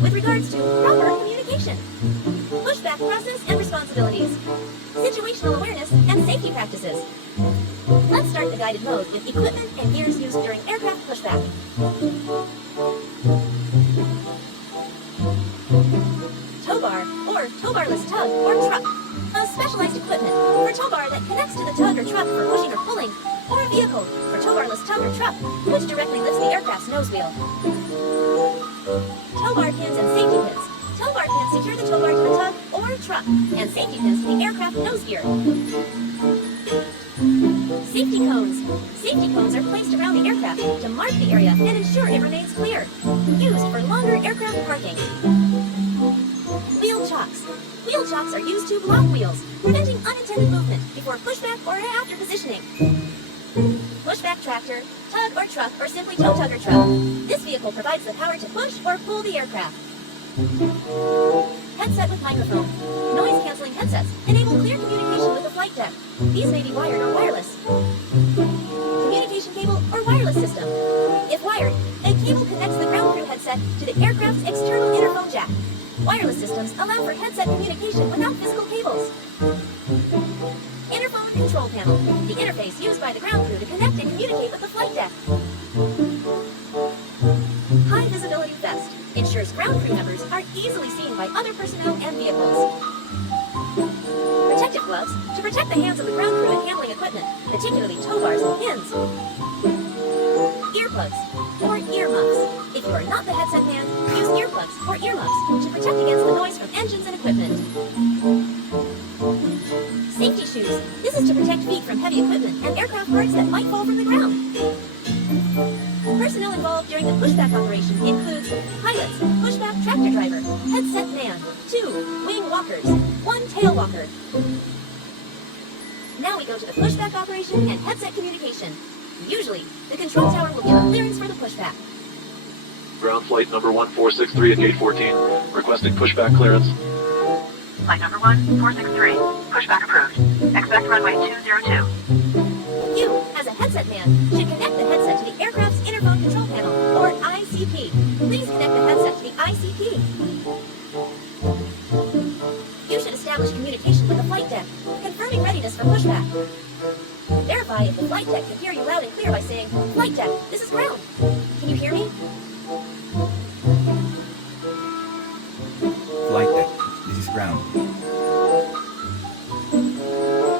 with regards to proper communication, pushback process and responsibilities, situational awareness, and safety practices. Let's start the guided mode with equipment and gears used during aircraft pushback. Tow bar, or tow barless tug or truck. A specialized equipment for tow bar that connects to the tug or truck for pushing or pulling, or a vehicle for tow barless tug or truck, which directly lifts the aircraft's nose wheel. Tow bar pins and safety pins. Tow bar pins secure the tow bar to the tug or truck, and safety pins to the aircraft nose gear. Safety cones. Safety cones are placed around the aircraft to mark the area and ensure it remains clear. Used for longer aircraft parking. Wheel chocks. Wheel chocks are used to block wheels, preventing unintended movement before pushback or after positioning. Pushback tractor, tug or truck, or simply tow tug or truck. This vehicle provides the power to push or pull the aircraft. Headset with microphone. Noise-canceling headsets enable clear communication with the flight deck. These may be wired or wireless. Communication cable or wireless system. If wired, a cable connects the ground crew headset to the aircraft's external interphone jack. Wireless systems allow for headset communication without physical cables. Interphone control panel, the interface used by the ground crew to connect and communicate with the flight deck. High visibility vest ensures ground crew members are easily seen by other personnel and vehicles. Protective gloves to protect the hands of the ground crew in handling equipment, particularly tow bars and pins. Earplugs or earmuffs. If you are not the headset man, use earplugs or earmuffs to protect against the noise from engines and equipment. Safety shoes. This is to protect feet from heavy equipment and aircraft parts that might fall from the ground. Personnel involved during the pushback operation includes pilots, pushback tractor driver, headset man, 2 wing walkers, 1 tail walker. Now we go to the pushback operation and headset communication. Usually, the control tower will give a clearance for the pushback. Ground flight number 1463 at gate 14, requesting pushback clearance. Flight number 1463, pushback approved. Expect runway 202. You, as a headset man, should connect the headset to the aircraft's interphone control panel, or ICP. Please connect the headset to the ICP. You should establish communication with the flight deck, confirming readiness for pushback. Verify if the flight deck can hear you loud and clear by saying, "Flight deck, this is ground. Can you hear me?" Flight deck, this is ground.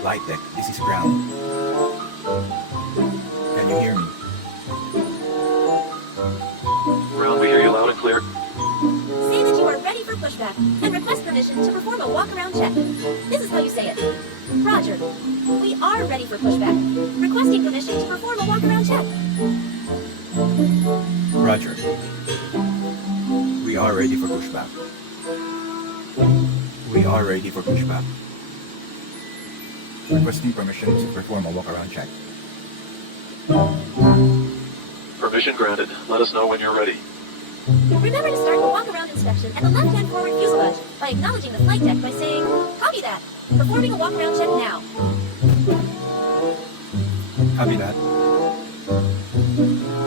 Flight deck, this is ground. Can you hear me? Ground, we hear you loud and clear. Say that you are ready for pushback and request permission to perform a walk-around check. This is how you say it. Roger. We are ready for pushback. Requesting permission to perform a walk-around check. Roger. We are ready for pushback. We are ready for pushback. Requesting permission to perform a walk-around check. Permission granted. Let us know when you're ready. Remember to start the walk-around inspection at the left-hand forward fuselage by acknowledging the flight deck by saying, "Copy that. Performing a walk-around check now." Copy that.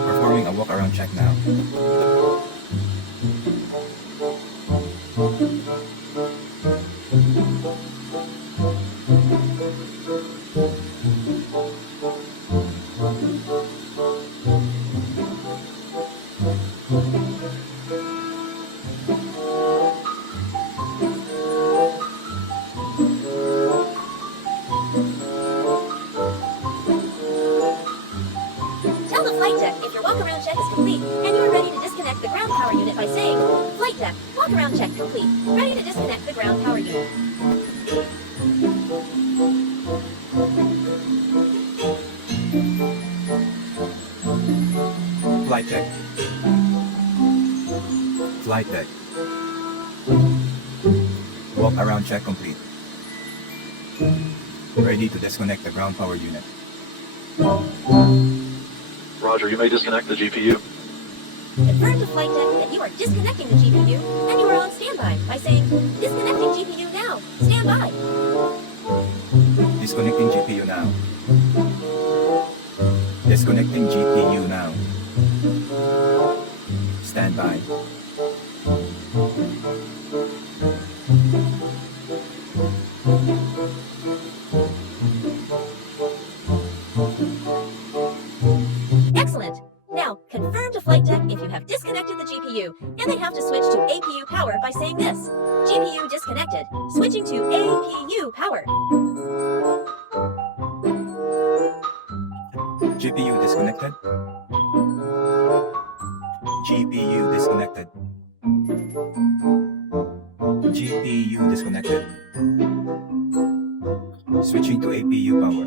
Performing a walk-around check now. Tell the flight deck if your walk-around check is complete and you are ready to disconnect the ground power unit by saying, "Flight deck, walk-around check complete. Ready to disconnect the ground power unit." Flight deck. Flight deck. Walk-around check complete. Ready to disconnect the ground power unit. Roger, you may disconnect the GPU. Confirm to flight deck that you are disconnecting the GPU and you are on standby by saying, "Disconnecting GPU now. Stand by." Disconnecting GPU now. Disconnecting GPU now. Stand by. GPU power by saying this. GPU disconnected. Switching to APU power. GPU disconnected. GPU disconnected. GPU disconnected. Switching to APU power.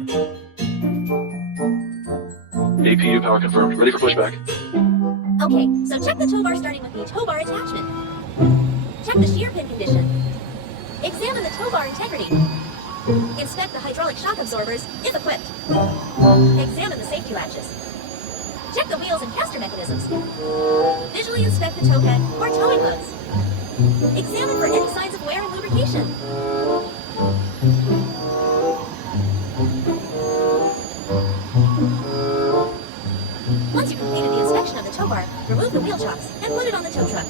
APU power confirmed. Ready for pushback. Okay, so check the tow bar starting with the tow bar attachment. Check the shear pin condition. Examine the tow bar integrity. Inspect the hydraulic shock absorbers, if equipped. Examine the safety latches. Check the wheels and caster mechanisms. Visually inspect the tow head or towing lugs. Examine for any signs of wear and lubrication. Once you've completed the inspection of the tow bar, remove the wheel chocks and put it on the tow truck.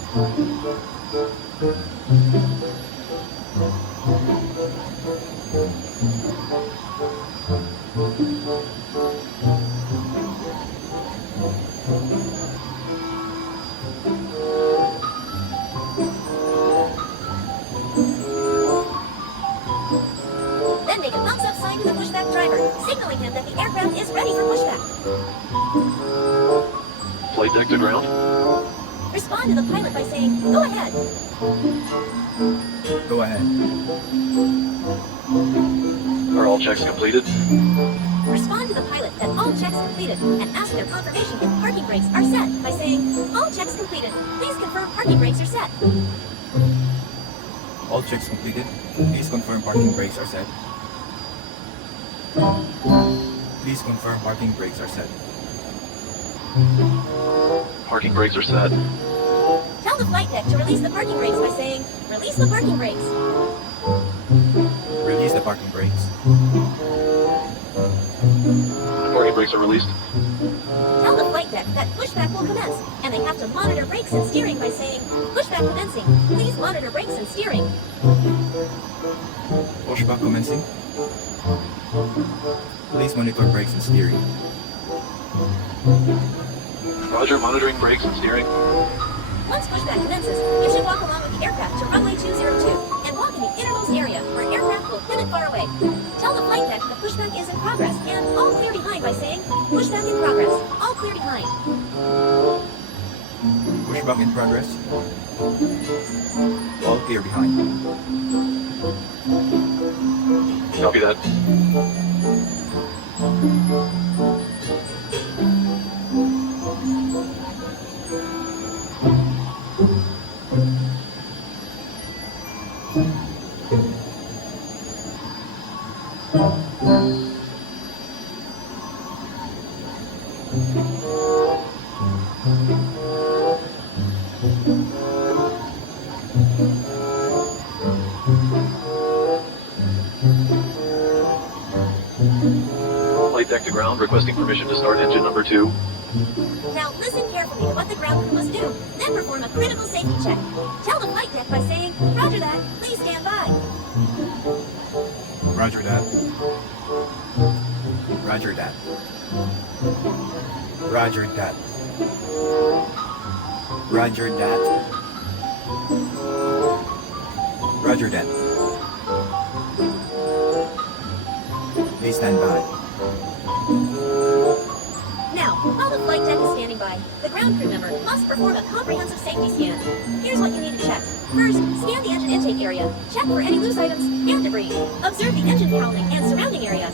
Then make a thumbs up sign to the pushback driver, signaling him that the aircraft is ready for pushback. Flight deck to ground. Respond to the pilot by saying, go ahead. Go ahead. Are all checks completed? Respond to the pilot that all checks completed and ask their confirmation if parking brakes are set by saying, all checks completed. Please confirm parking brakes are set. All checks completed. Please confirm parking brakes are set. Please confirm parking brakes are set. Parking brakes are set. Tell the flight deck to release the parking brakes by saying, release the parking brakes. Release the parking brakes. The parking brakes are released. Tell the flight deck that pushback will commence, and they have to monitor brakes and steering by saying, pushback commencing. Please monitor brakes and steering. Pushback commencing. Please monitor brakes and steering. Roger, monitoring brakes and steering. Once pushback commences, you should walk along with the aircraft to runway 202 and walk in the intervals area where aircraft will pivot far away. Tell the flight deck that pushback is in progress and all clear behind by saying, pushback in progress, all clear behind. Pushback in progress. All clear behind. Copy that. Flight deck to ground, requesting permission to start engine number 2. Now listen carefully to what the ground crew must do, then perform a critical safety check. Tell the flight deck by saying, roger that, please stand by. Roger that. Roger that. Roger that. Roger that. Roger that. Please stand by. Now, while the flight deck is standing by, the ground crew member must perform a comprehensive safety scan. Here's what you need to check. First, scan the engine intake area. Check for any loose items and debris. Observe the engine cowling and surrounding area.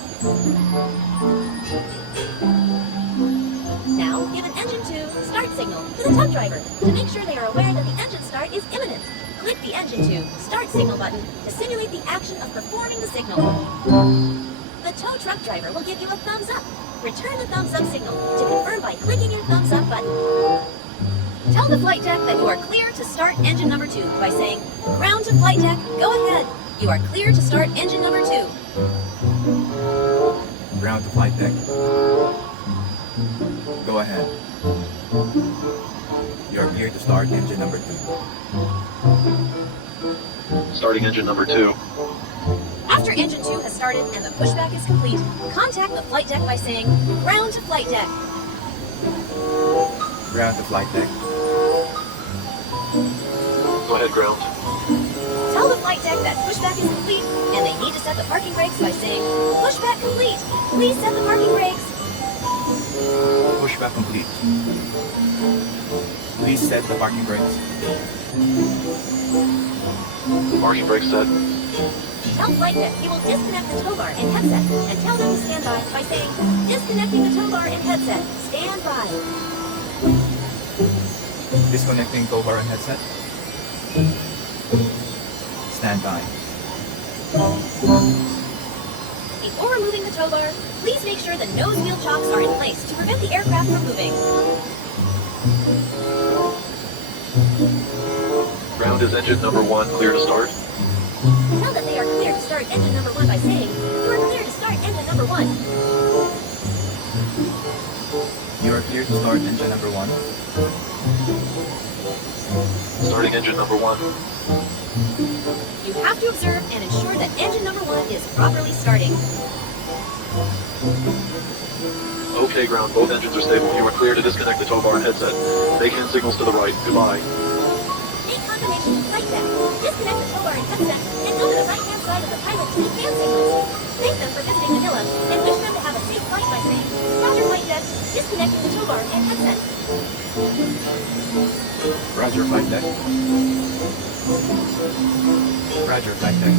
Now, give an engine 2 start signal to the tug driver to make sure they are aware that the engine start is imminent. Click the engine 2 start signal button to simulate the action of performing the signal. The tow truck driver will give you a thumbs up. Return the thumbs up signal to confirm by clicking your thumbs up button. Tell the flight deck that you are clear to start engine number 2 by saying, ground to flight deck, go ahead. You are clear to start engine number 2. Ground to flight deck. Go ahead. You're clear to start engine number 2. Starting engine number 2. After engine 2 has started and the pushback is complete, contact the flight deck by saying, ground to flight deck. Ground to flight deck. Go ahead, ground. Tell the flight deck that pushback is complete, and they need to set the parking brakes by saying, "Pushback complete. Please set the parking brakes." Pushback complete. Please set the parking brakes. Parking brake set. Tell flight deck you will disconnect the tow bar and headset, and tell them to stand by saying, "Disconnecting the tow bar and headset. Stand by." Disconnecting tow bar and headset. Stand by. Before removing the tow bar, please make sure the nose wheel chocks are in place to prevent the aircraft from moving. Ground is engine number 1 clear to start. Tell that they are clear to start engine number 1 by saying, "You are clear to start engine number 1." You are clear to start engine number 1. Starting engine number 1. You have to observe and ensure that engine number 1 is properly starting. Okay, ground. Both engines are stable. You are clear to disconnect the tow bar and headset. Make hand signals to the right. Goodbye. Make confirmation to flight deck. Disconnect the tow bar and headset, and go to the right-hand side of the pilot to make hand signals. Thank them for visiting Manila, and wish them to have a safe flight by saying, "Roger, flight deck. Disconnecting the tow bar and headset." Roger, flight deck. Roger, flight deck.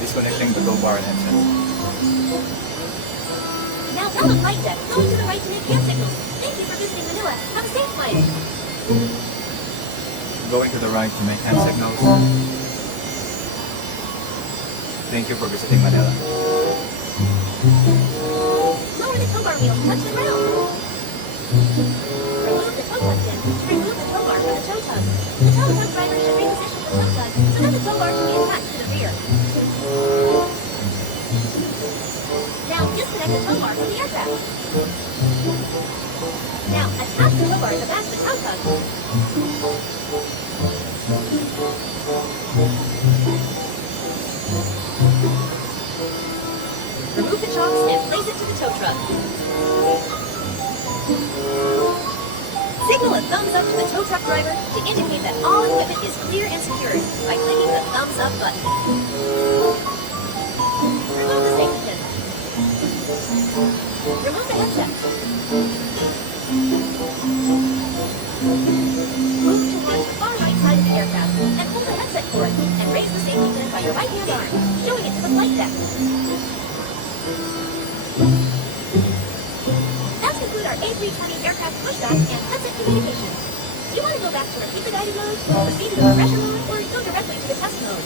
Disconnecting the tow bar and headset. Now tell the flight deck going to the right to make hand signals. Thank you for visiting Manila. Have a safe flight. Going to the right to make hand signals. Thank you for visiting Manila. Lower the tow bar wheel to touch the ground. Remove the tow tug pin to remove the tow bar from the tow tug. The tow tug driver should reposition the tow tug so that the tow bar can be attached to the rear. Now disconnect the tow bar from the aircraft. Now attach the tow bar at the back of the tow tug. Remove the chocks and place it to the tow truck. Signal a thumbs up to the tow truck driver to indicate that all equipment is clear and secured by clicking the thumbs up button. Remove the safety pin. Remove the headset. Move towards the far right side of the aircraft and hold the headset cord and raise the safety pin by your right hand arm, showing it to the flight deck. That's conclude our A320 aircraft pushback and headset communication. Do you want to go back to repeat the guided mode, proceed to the pressure mode, or go directly to the test mode?